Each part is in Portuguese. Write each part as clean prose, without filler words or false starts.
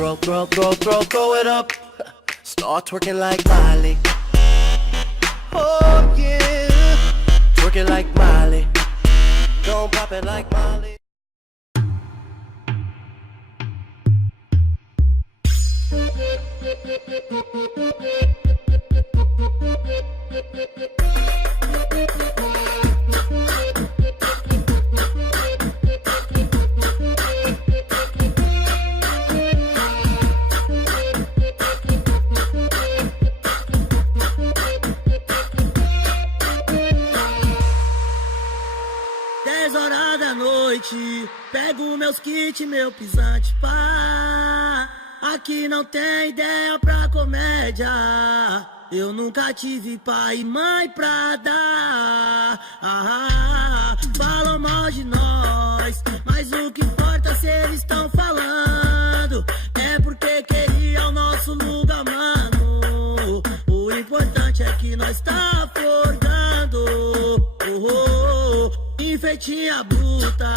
Throw it up. Start twerking like Miley. Oh yeah. Twerking like Miley. Don't pop it like Miley. Pego meus kits, meu pisante, pá. Aqui não tem ideia pra comédia. Eu nunca tive pai e mãe pra dar. Falam mal de nós, mas o que importa se eles estão falando é porque queria o nosso lugar, mano. O importante é que nós tá acordando. Enfeitinha bruta,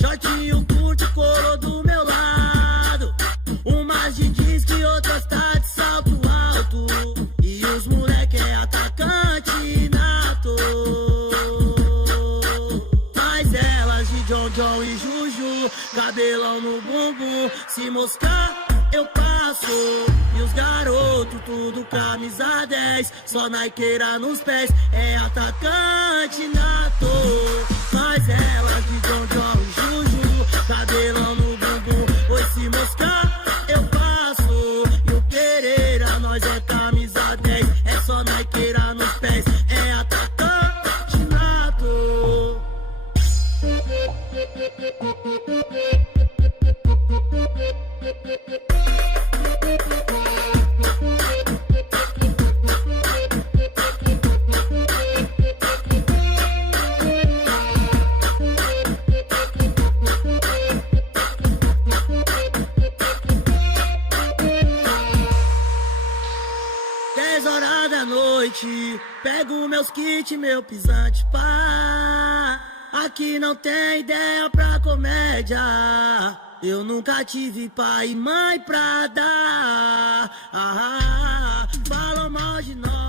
shortinho curto, coro do meu lado. Umas de disco e outras tá de salto alto. E os moleque é atacante nato. Mas elas de John John e Juju, cabelão no bumbum. Se moscar, eu passo. E os garotos, tudo camisa 10. Só Nikeira nos pés, é atacante nato. Mas ela de John John e Juju, cabelão no bumbum. Oi, se moscar, eu passo. E o Pereira, nós é camisa 10. É só Nikeira nos pés, é atacante nato. Pego meus kits, meu pisante, pá. Aqui não tem ideia pra comédia. Eu nunca tive pai e mãe pra dar. Falam mal de nós.